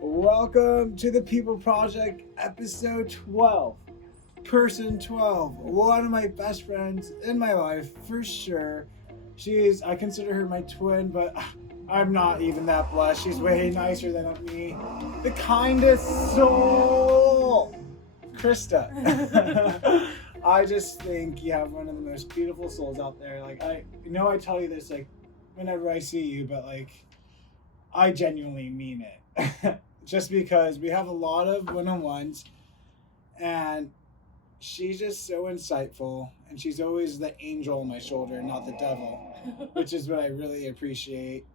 Welcome to the People Project, episode 12. Person 12. One of my best friends in my life, for sure. I consider her my twin, but I'm not even that blessed. She's way nicer than me. The kindest soul, Krista. I just think you have one of the most beautiful souls out there. Like, I tell you this, like, whenever I see you, but, like, I genuinely mean it. Just because we have a lot of one-on-ones, and she's just so insightful, and she's always the angel on my shoulder, not the devil, which is what I really appreciate.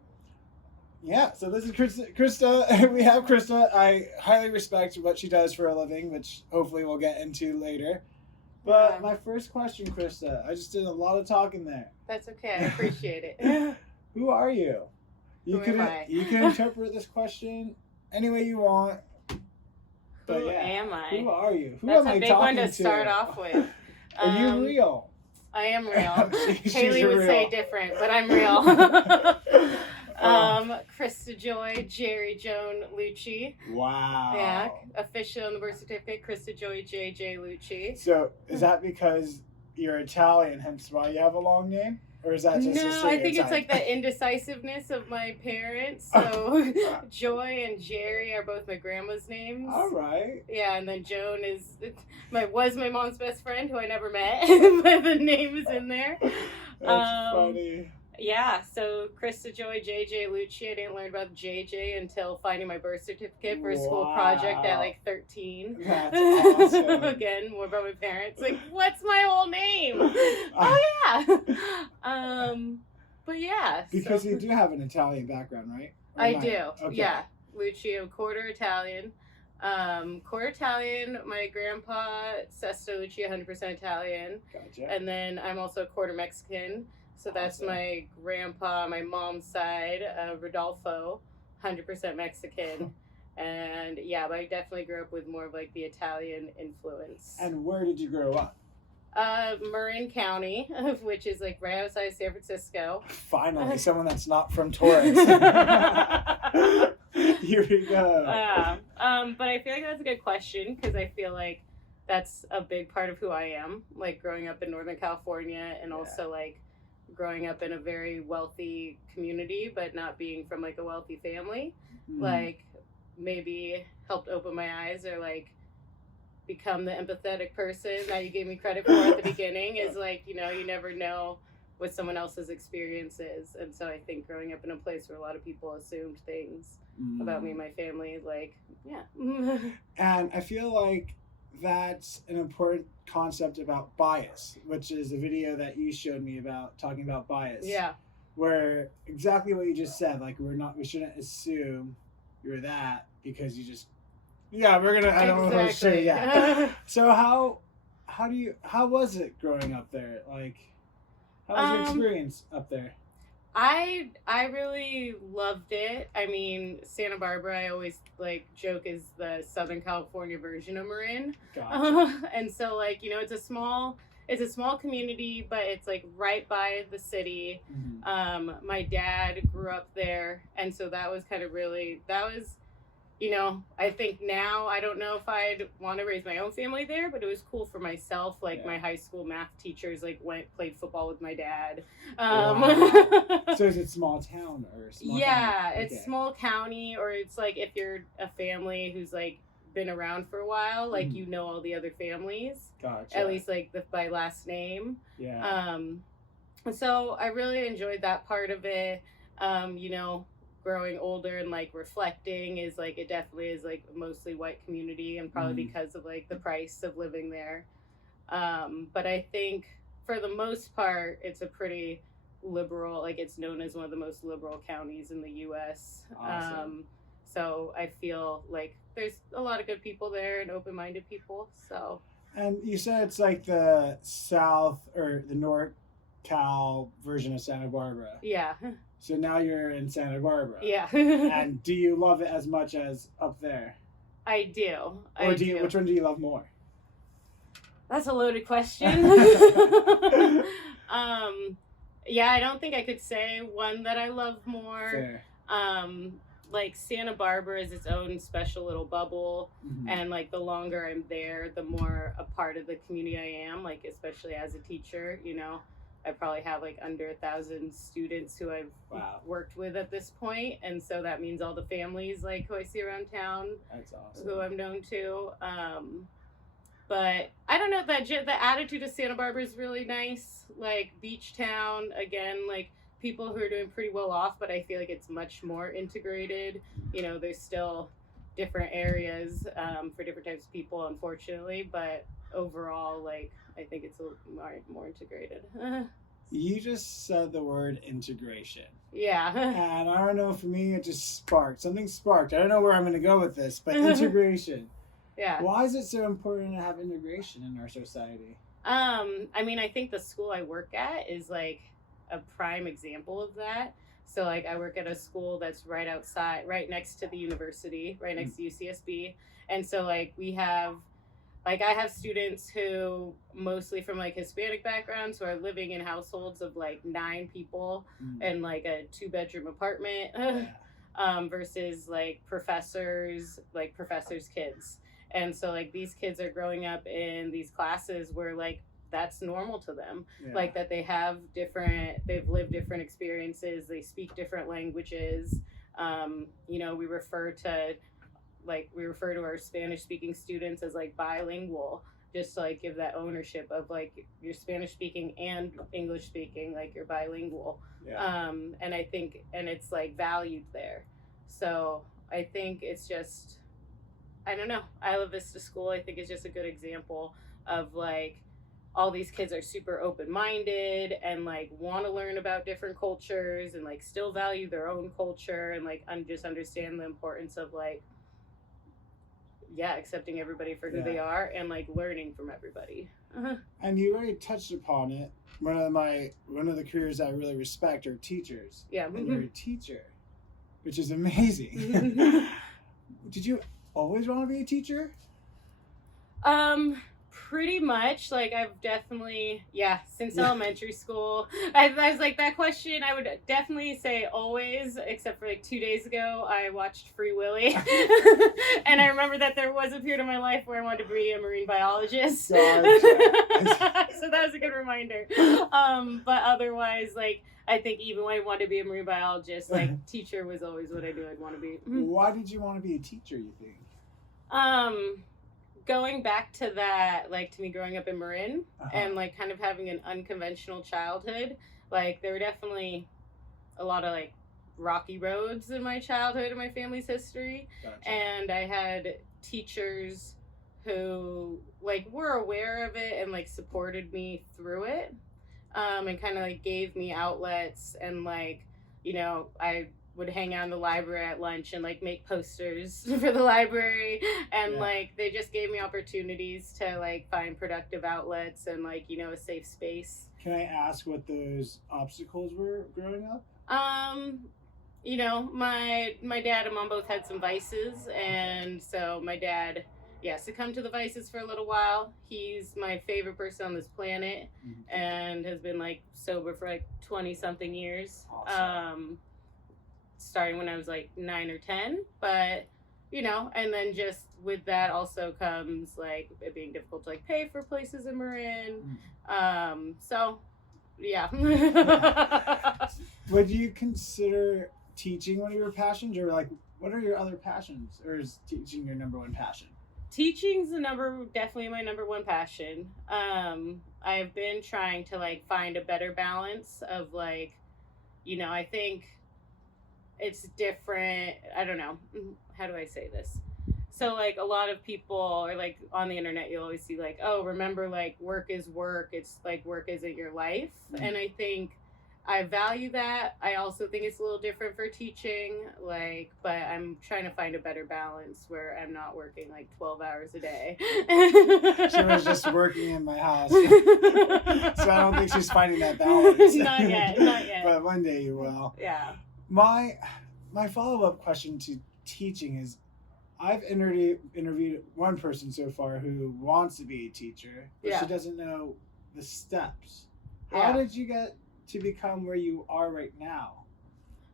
Yeah, so this is Krista. We have Krista. I highly respect what she does for a living, which hopefully we'll get into later. But my first question, Krista, I just did a lot of talking there. That's okay. I appreciate it. Who are you? You can interpret this question any way you want. But who am I? Who are you? Who That's am I a big talking one to start off with. Are you real? I am real. Haley would real. say different, but I'm real. Krista Joy, Jerry Joan Lucchi. Wow. Yeah, official on the birth certificate, Krista Joy J.J. Lucchi. So, is that because you're Italian, hence why you have a long name? Or is that just a stereotype? No, I think it's like the indecisiveness of my parents. So Joy and Jerry are both my grandma's names. All right. Yeah, and then Joan was my mom's best friend who I never met, but the name is in there. That's funny. Yeah, so Krista Joy J.J. Lucchi. I didn't learn about JJ until finding my birth certificate for a school project at like 13. That's awesome. Again, more about my parents. Like, what's my whole name? Oh yeah. But yeah. Because you do have an Italian background, right? Or I not? do. Okay. Yeah. Lucci, I'm quarter Italian. Quarter Italian, my grandpa, Sesto Lucci, 100% Italian. Gotcha. And then I'm also a quarter Mexican. So that's awesome. my grandpa, my mom's side, Rodolfo, 100% Mexican. And yeah, but I definitely grew up with more of like the Italian influence. And where did you grow up? Marin County, which is like right outside San Francisco. Finally, someone that's not from Torrance. Here we go. But I feel like that's a good question because I feel like that's a big part of who I am. Like growing up in Northern California and also like growing up in a very wealthy community, but not being from like a wealthy family, like maybe helped open my eyes or like become the empathetic person that you gave me credit for at the beginning is like, you know, you never know what someone else's experience is. And so I think growing up in a place where a lot of people assumed things about me and my family, like, yeah. And I feel like that's an important concept about bias, which is a video that you showed me about talking about bias. Yeah. Where exactly what you just said, like we shouldn't assume you're that because you just, I don't know what to say. Yeah. So how was it growing up there? Like, how was your experience up there? I really loved it. I mean, Santa Barbara, I always like joke is the Southern California version of Marin. Gotcha. And so like, you know, it's a small community, but it's like right by the city. Mm-hmm. My dad grew up there, and so that was you know, I think now I don't know if I'd want to raise my own family there, but it was cool for myself. Like my high school math teachers like played football with my dad. Wow. So is it small town or small yeah, county? it's small county, or it's like if you're a family who's like been around for a while, like you know all the other families. Gotcha. At least like by last name. Yeah. So I really enjoyed that part of it. You know, growing older and like reflecting is like it definitely is like a mostly white community, and probably because of like the price of living there. But I think for the most part it's a pretty liberal, like it's known as one of the most liberal counties in the US. Awesome. So I feel like there's a lot of good people there and open-minded people. So. And you said it's like the South or the North Cal version of Santa Barbara. Yeah. So now you're in Santa Barbara. Yeah. And do you love it as much as up there? I do. Which one do you love more? That's a loaded question. Yeah, I don't think I could say one that I love more. Fair. like Santa Barbara is its own special little bubble, Mhm. and like the longer I'm there, the more a part of the community I am. Like especially as a teacher, you know, I probably have like under 1,000 students who I've Wow. worked with at this point, and so that means all the families like who I see around town, That's awesome. who I'm known to. But I don't know, that the attitude of Santa Barbara is really nice. Like beach town again, like people who are doing pretty well off, but I feel like it's much more integrated. You know, there's still different areas for different types of people, unfortunately, but overall, like I think it's a little more integrated. You just said the word integration. Yeah. And I don't know, for me, it just sparked. Something sparked. I don't know where I'm going to go with this, but integration. Yeah. Why is it so important to have integration in our society? I mean, I think the school I work at is like a prime example of that. So like I work at a school that's right outside, right next to the university, right next to UCSB. And so like I have students who mostly from like Hispanic backgrounds who are living in households of like 9 people in like a 2-bedroom apartment versus like professors' kids. And so like these kids are growing up in these classes where like that's normal to them. Yeah. Like that they've lived different experiences, they speak different languages. You know, we refer to our Spanish speaking students as like bilingual, just to like give that ownership of like you're Spanish speaking and English speaking, like you're bilingual. Yeah. And I think, and it's like valued there. So I think it's just, I don't know, Isla Vista School, I think is just a good example of like all these kids are super open-minded and like want to learn about different cultures and like still value their own culture and like just understand the importance of like accepting everybody for who they are and like learning from everybody. And you already touched upon it. One of the careers I really respect are teachers. Yeah. And you're a teacher, which is amazing. Did you always want to be a teacher? Pretty much. Like I've definitely, since elementary school. I was like, that question, I would definitely say always, except for like 2 days ago, I watched Free Willy. And I remember that there was a period of my life where I wanted to be a marine biologist. Gotcha. So that was a good reminder. But otherwise, like, I think even when I wanted to be a marine biologist, like teacher was always what I knew I'd want to be. Why did you want to be a teacher, you think? Going back to that, like to me growing up in Marin and like kind of having an unconventional childhood, like there were definitely a lot of like rocky roads in my childhood and my family's history. Gotcha. And I had teachers who like were aware of it and like supported me through it, and kind of like gave me outlets. And like, you know, I would hang out in the library at lunch and like make posters for the library, and like they just gave me opportunities to like find productive outlets and like, you know, a safe space. Can I ask what those obstacles were growing up? You know, my dad and mom both had some vices, and so my dad succumbed to the vices for a little while. He's my favorite person on this planet and has been like sober for like 20 something years. Awesome. Starting when I was like 9 or 10, but you know, and then just with that also comes like it being difficult to like pay for places in Marin. So yeah. Would you consider teaching one of your passions, or like what are your other passions, or is teaching your number one passion? Teaching's definitely my number one passion. I've been trying to like find a better balance of like, you know, I think it's different. I don't know. How do I say this? So like a lot of people are like on the internet, you'll always see like, oh, remember like work is work. It's like work isn't your life. And I think I value that. I also think it's a little different for teaching, like, but I'm trying to find a better balance where I'm not working like 12 hours a day. She was just working in my house. So I don't think she's finding that balance. Not yet. But one day you will. Yeah. My follow-up question to teaching is, I've interviewed one person so far who wants to be a teacher, but she doesn't know the steps. How did you get to become where you are right now?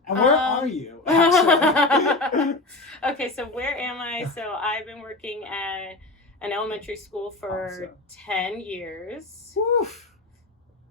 And where are you, actually? Okay, so where am I? So I've been working at an elementary school for 10 years. Woof.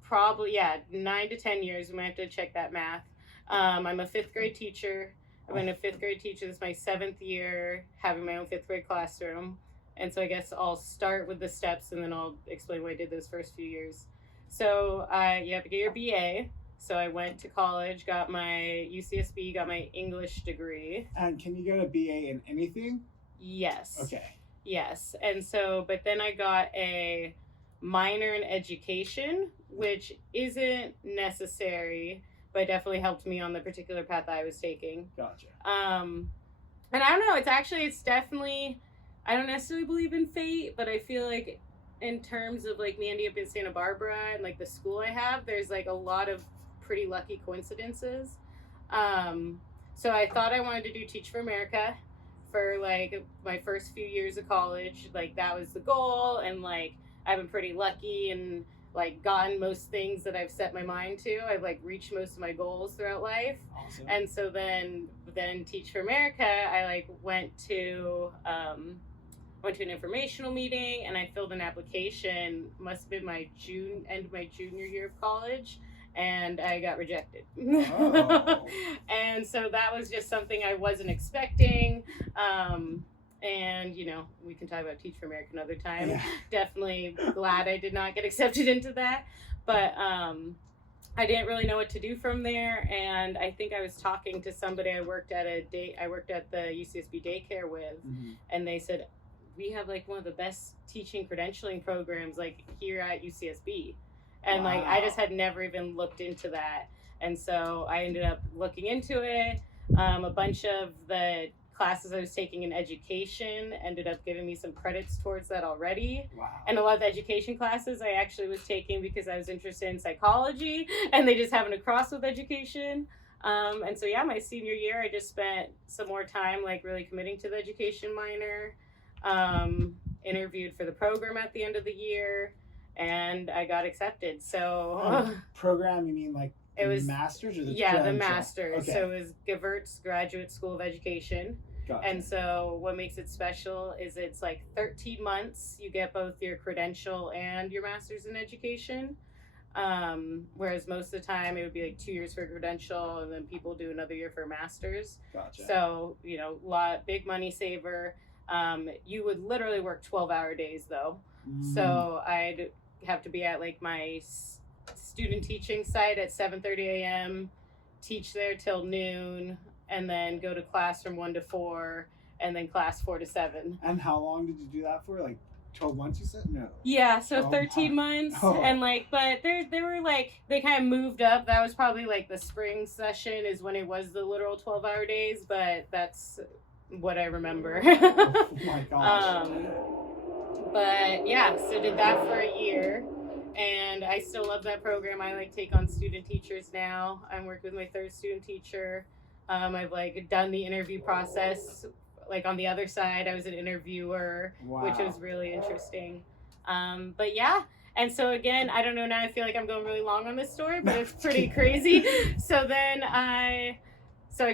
Probably, yeah, 9 to 10 years. We might have to check that math. I'm a fifth grade teacher. I've been a fifth grade teacher. This is my 7th year having my own fifth grade classroom. And so I guess I'll start with the steps and then I'll explain what I did those first few years. So you have to get your BA. So I went to college, got my UCSB, got my English degree. And can you get a BA in anything? Yes. Okay. Yes. And so, but then I got a minor in education, which isn't necessary, but definitely helped me on the particular path I was taking. Gotcha. And I don't know, it's definitely, I don't necessarily believe in fate, but I feel like in terms of like me ending up in Santa Barbara and like the school I have, there's like a lot of pretty lucky coincidences. So I thought I wanted to do Teach for America for like my first few years of college. Like that was the goal, and like I've been pretty lucky and like gotten most things that I've set my mind to. I've like reached most of my goals throughout life. Awesome. And so then Teach for America, I like went to an informational meeting and I filled an application. Must have been end of my junior year of college, and I got rejected. Oh. And so that was just something I wasn't expecting. And you know, we can talk about Teach for America another time. Yeah. Definitely glad I did not get accepted into that, but I didn't really know what to do from there. And I think I was talking to somebody I worked at the UCSB daycare with, and they said, we have like one of the best teaching credentialing programs like here at UCSB. And like I just had never even looked into that. And so I ended up looking into it. A bunch of the classes I was taking in education ended up giving me some credits towards that already. Wow. And a lot of the education classes I actually was taking because I was interested in psychology, and they just happened to cross with education. And so yeah, my senior year I just spent some more time like really committing to the education minor. Interviewed for the program at the end of the year, and I got accepted. So program, you mean like it was master's or the the master's. Okay. So it was Gevert's Graduate School of Education. Gotcha. And so what makes it special is it's like 13 months. You get both your credential and your master's in education. Whereas most of the time it would be like 2 years for a credential and then people do another year for a master's. Gotcha. So, you know, big money saver. You would literally work 12-hour days though. So I'd have to be at like my student teaching site at 7:30 a.m., teach there till noon, and then go to class from 1 to 4, and then class 4 to 7. And how long did you do that for? Like 12 months, you said? No. Yeah, so 13 months. And like, but they were like, they kind of moved up. That was probably like the spring session is when it was the literal 12-hour days, but that's what I remember. Oh my gosh. But yeah, so did that for a year. And I still love that program. I like take on student teachers now. I'm working with my 3rd student teacher. I've like done the interview process. Like on the other side, I was an interviewer, which was really interesting. But yeah. And so again, I don't know, now I feel like I'm going really long on this story, but it's pretty crazy. So then I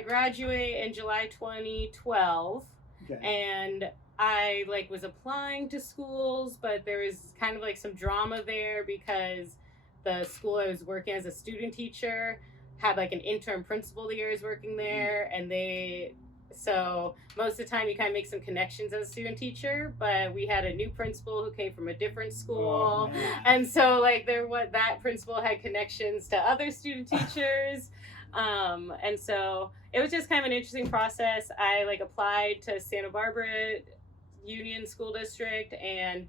graduate in July 2012. Okay. And I like was applying to schools, but there was kind of like some drama there because the school I was working as a student teacher had like an interim principal the year I was working there, and so most of the time you kind of make some connections as a student teacher, but we had a new principal who came from a different school, and so like that principal had connections to other student teachers. And so it was just kind of an interesting process. I like applied to Santa Barbara Union School District, and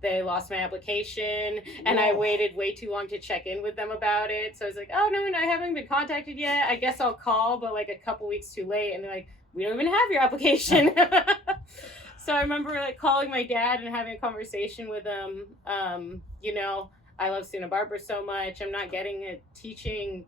they lost my application, and I waited way too long to check in with them about it. So I was like, oh no, I haven't been contacted yet. I guess I'll call, but like a couple weeks too late. And they're like, we don't even have your application. So I remember like calling my dad and having a conversation with him. You know, I love Santa Barbara so much. I'm not finding any teaching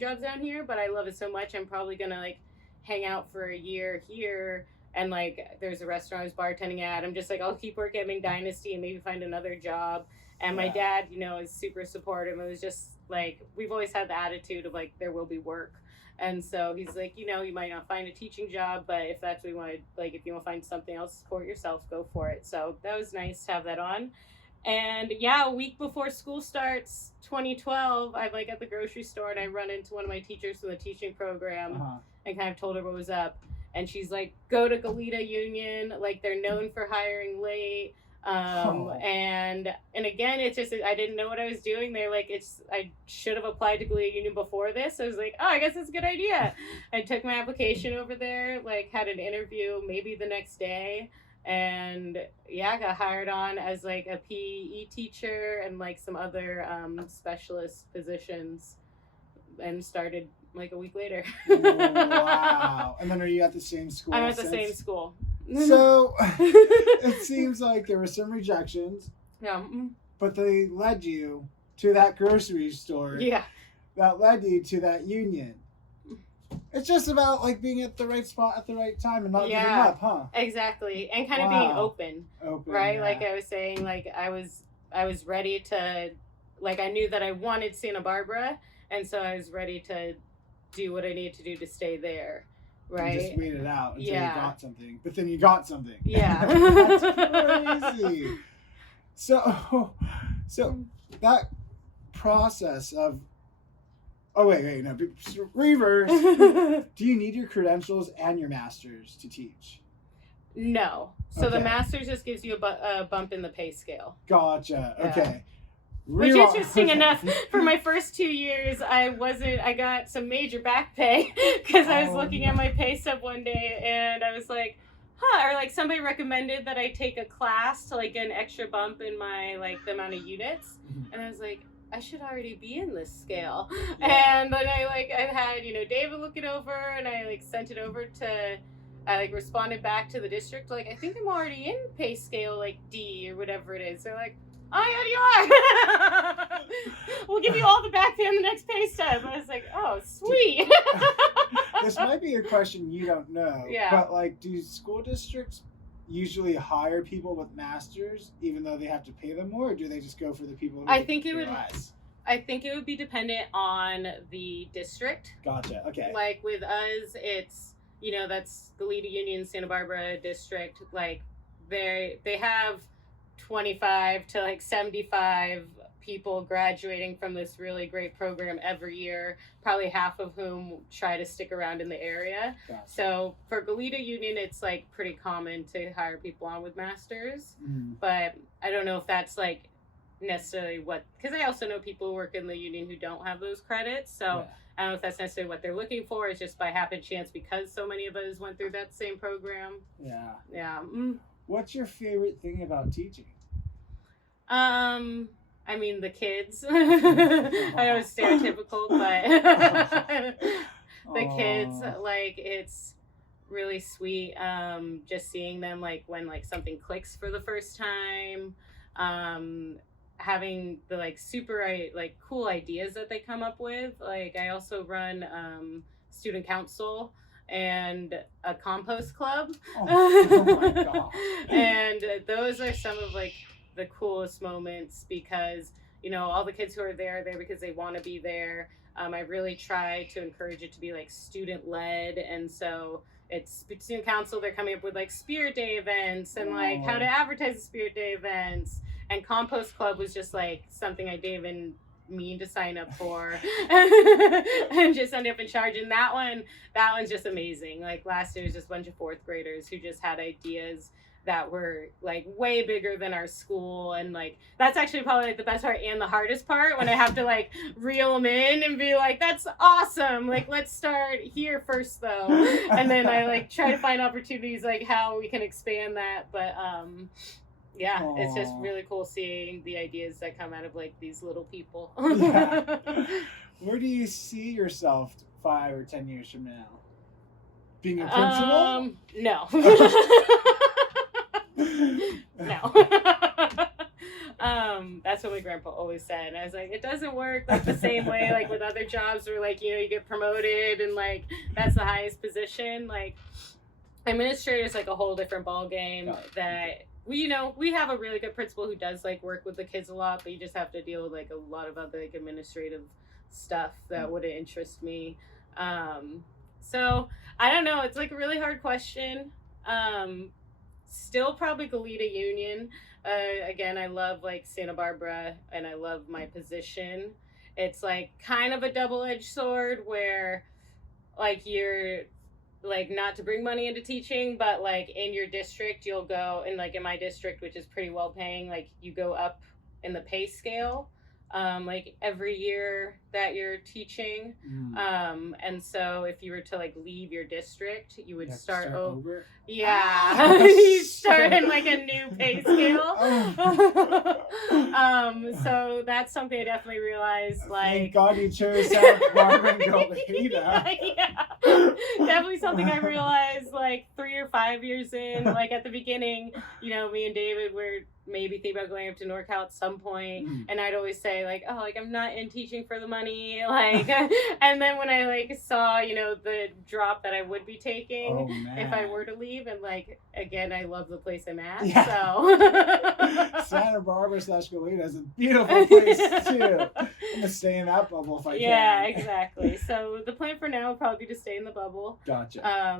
jobs down here, but I love it so much. I'm probably gonna like hang out for a year here. And like there's a restaurant I was bartending at. I'm just like, I'll keep working at McDynasty and maybe find another job. And my dad, you know, is super supportive. It was just like, we've always had the attitude of like, there will be work. And so he's like, you might not find a teaching job, but if that's what you want to, like, if you want to find something else to support yourself, go for it. So that was nice to have that on. And yeah, a week before school starts, 2012, I'm like at the grocery store and I run into one of my teachers from the teaching program and kind of told her what was up. And she's like, go to Goleta Union. Like, they're known for hiring late. And again, it's just, I didn't know what I was doing. They're like, I should have applied to Goleta Union before this. I was like, oh, I guess it's a good idea. I took my application over there, like had an interview maybe the next day. And yeah, got hired on as like a PE teacher and like some other specialist positions, and started like a week later. Wow. And then are you at the same school? I'm at the same school. So it seems like there were some rejections. Yeah. But they led you to that grocery store. Yeah. That led you to that union. It's just about like being at the right spot at the right time and not giving up, huh? Exactly. And kind of being open. Right? Yeah. Like I was saying, like I was ready to, like I knew that I wanted Santa Barbara, and so I was ready to do what I needed to do to stay there. Right? You just wait it out until you got something. But then you got something. Yeah. That's crazy. So that process of no, reverse. Do you need your credentials and your master's to teach? No. So the master's just gives you a bump in the pay scale. Gotcha. Yeah. Okay. Which, interesting enough, for my first 2 years, I got some major back pay because I was looking at my pay stub one day and I was like, or like somebody recommended that I take a class to like get an extra bump in my, like the amount of units. And I was like, I should already be in this scale. Yeah. And then I had, David look it over and I like sent it over to, I like responded back to the district, like, I think I'm already in pay scale like D or whatever it is. They're like, oh yeah, you are. We'll give you all the back pay on the next pay stub. I was like, oh, sweet. This might be a question you don't know. Yeah. But like, do school districts usually hire people with masters even though they have to pay them more, or do they just go for the people who I think it would be dependent on the district. Gotcha. Okay. Like with us, it's that's Goleta Union, Santa Barbara district. Like they have 25 to like 75 people graduating from this really great program every year, probably half of whom try to stick around in the area. Gotcha. So for Goleta Union, it's like pretty common to hire people on with masters, but I don't know if that's like necessarily because I also know people who work in the union who don't have those credits, so I don't know if that's necessarily what they're looking for. It's just by happen chance because so many of us went through that same program. Yeah. What's your favorite thing about teaching? I mean, the kids. I know it's stereotypical, but the kids, like, it's really sweet. Just seeing them, like, when, like, something clicks for the first time. Having the, like, super, like, cool ideas that they come up with. Like, I also run student council and a compost club. Oh my gosh. And those are some of, like, the coolest moments because all the kids who are there because they want to be there. I really try to encourage it to be like student led, and so it's student council. They're coming up with like Spirit Day events and like how to advertise the Spirit Day events, and compost club was just like something I didn't even mean to sign up for and just ended up in charge. And that one's just amazing. Like last year was just a bunch of fourth graders who just had ideas that were like way bigger than our school, and like that's actually probably like the best part and the hardest part when I have to like reel them in and be like, that's awesome, like let's start here first though, and then I like try to find opportunities like how we can expand that. But it's just really cool seeing the ideas that come out of like these little people. Where do you see yourself 5 or 10 years from now? Being a principal? No. No. That's what my grandpa always said. And I was like, it doesn't work like the same way like with other jobs where like, you get promoted and like that's the highest position. Like administrator is like a whole different ball game that we have a really good principal who does like work with the kids a lot, but you just have to deal with like a lot of other like administrative stuff that wouldn't interest me. So I don't know. It's like a really hard question. Still probably Goleta Union. Again, I love like Santa Barbara and I love my position. It's like kind of a double-edged sword where like you're like not to bring money into teaching, but like in your district you'll go, and like in my district, which is pretty well paying, like you go up in the pay scale like every year that you're teaching. And so if you were to like leave your district, you would start over. Yeah. You start in like a new pay scale. So that's something I definitely realized, like, thank God you chose Santa Barbara and Goleta. Yeah. Definitely something I realized like 3 or 5 years in. Like at the beginning, you know, me and David were maybe think about going up to NorCal at some point, and I'd always say like, oh, like I'm not in teaching for the money, like. And then when I like saw, you know, the drop that I would be taking if I were to leave, and like again, I love the place I'm at. So Santa Barbara / Goleta is a beautiful place too. I'm gonna stay in that bubble if I can. Yeah, exactly. So the plan for now would probably be to stay in the bubble. Gotcha.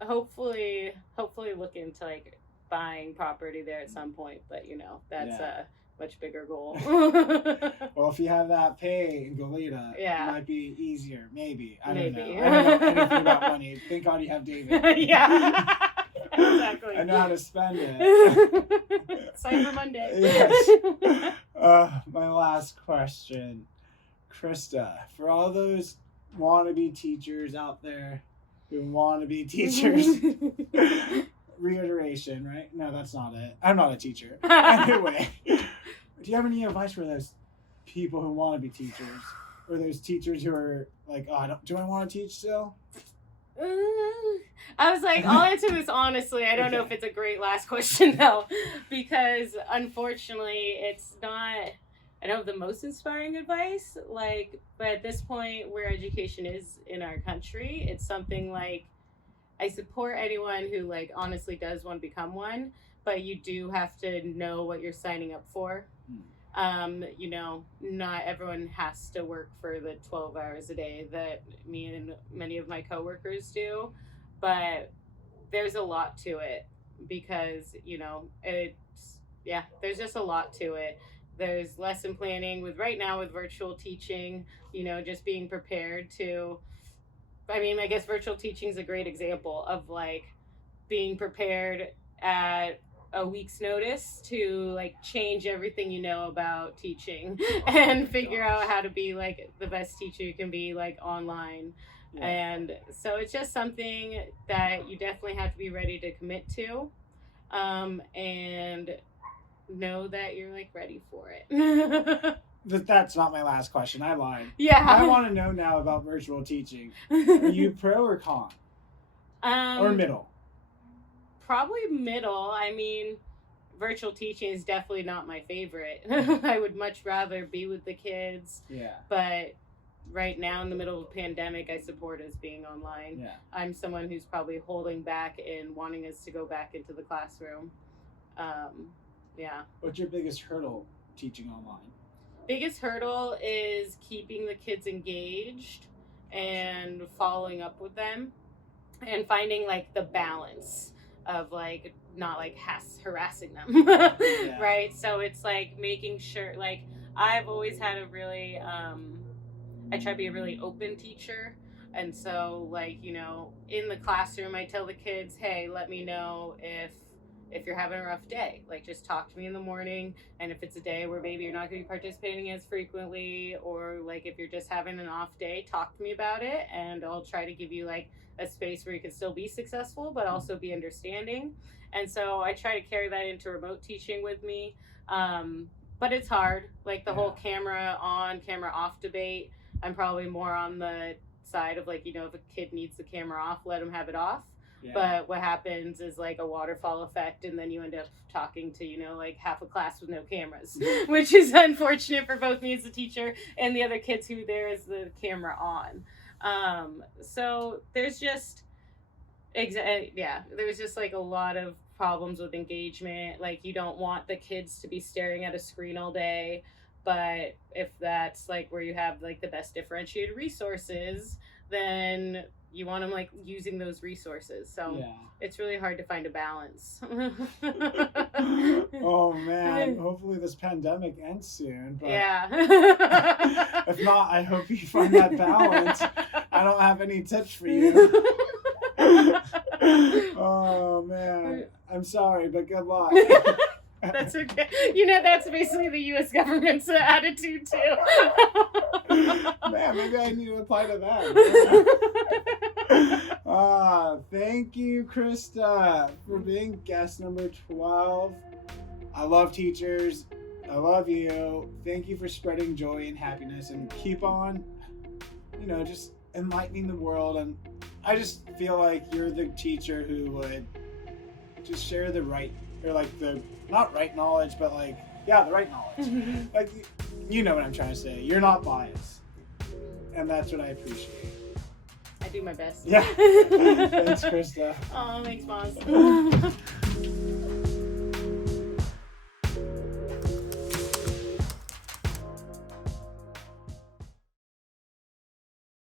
Hopefully look into like buying property there at some point, but you know, that's a much bigger goal. Well, if you have that pay in Goleta, it might be easier. Maybe. I don't know. I don't know anything about money. Thank God you have David. Yeah. Exactly. I know how to spend it. Cyber Monday. Yes. My last question. Krista, for all those wannabe teachers out there who want to be teachers, reiteration, right? No, that's not it. I'm not a teacher. Anyway, do you have any advice for those people who want to be teachers? Or those teachers who are like, oh, do I want to teach still? I was like, I'll answer this honestly. I don't know if it's a great last question though, because unfortunately it's not, I don't have the most inspiring advice, like, but at this point where education is in our country, it's something like, I support anyone who like honestly does want to become one, but you do have to know what you're signing up for. You know, not everyone has to work for the 12 hours a day that me and many of my coworkers do, but there's a lot to it because, you know, there's just a lot to it. There's lesson planning with right now with virtual teaching, you know, just being prepared to, I mean, I guess virtual teaching is a great example of like being prepared at a week's notice to like change everything you know about teaching and figure out how to be like the best teacher you can be like online. And so it's just something that you definitely have to be ready to commit to, and know that you're like ready for it. That's not my last question. I lied. Yeah. I want to know now about virtual teaching. Are you pro or con? Or middle? Probably middle. I mean, virtual teaching is definitely not my favorite. I would much rather be with the kids. Yeah. But right now in the middle of a pandemic, I support us being online. Yeah. I'm someone who's probably holding back and wanting us to go back into the classroom. Yeah. What's your biggest hurdle teaching online? Biggest hurdle is keeping the kids engaged and following up with them and finding like the balance of like not like harassing them. Right? So it's like making sure, like I've always had a really I try to be a really open teacher, and so like, you know, in the classroom I tell the kids, hey, let me know if you're having a rough day, like just talk to me in the morning, and if it's a day where maybe you're not going to be participating as frequently, or like if you're just having an off day, talk to me about it, and I'll try to give you like a space where you can still be successful but also be understanding. And so I try to carry that into remote teaching with me, but it's hard, like the whole camera on camera off debate. I'm probably more on the side of like, you know, if a kid needs the camera off, let them have it off. Yeah. But what happens is like a waterfall effect, and then you end up talking to, you know, like half a class with no cameras, which is unfortunate for both me as a teacher and the other kids who there is the camera on. So there's just, there's just like a lot of problems with engagement. Like you don't want the kids to be staring at a screen all day, but if that's like where you have like the best differentiated resources, then you want them like using those resources. So Yeah. it's really hard to find a balance. Oh man, hopefully this pandemic ends soon. But Yeah. if not, I hope you find that balance. I don't have any tips for you. Oh man, I'm sorry, but good luck. That's okay. You know, that's basically the U.S. government's attitude too. Man, maybe I need to apply to that. Thank you, Krista, for being guest number 12. I love teachers. I love you. Thank you for spreading joy and happiness, and keep on, just enlightening the world. And I just feel like you're the teacher who would just share the right, or like the, not right knowledge, but like, yeah, the right knowledge. Like, you know what I'm trying to say. You're not biased. And that's what I appreciate. I do my best. Yeah. Thanks, Krista. Oh, thanks, Maz.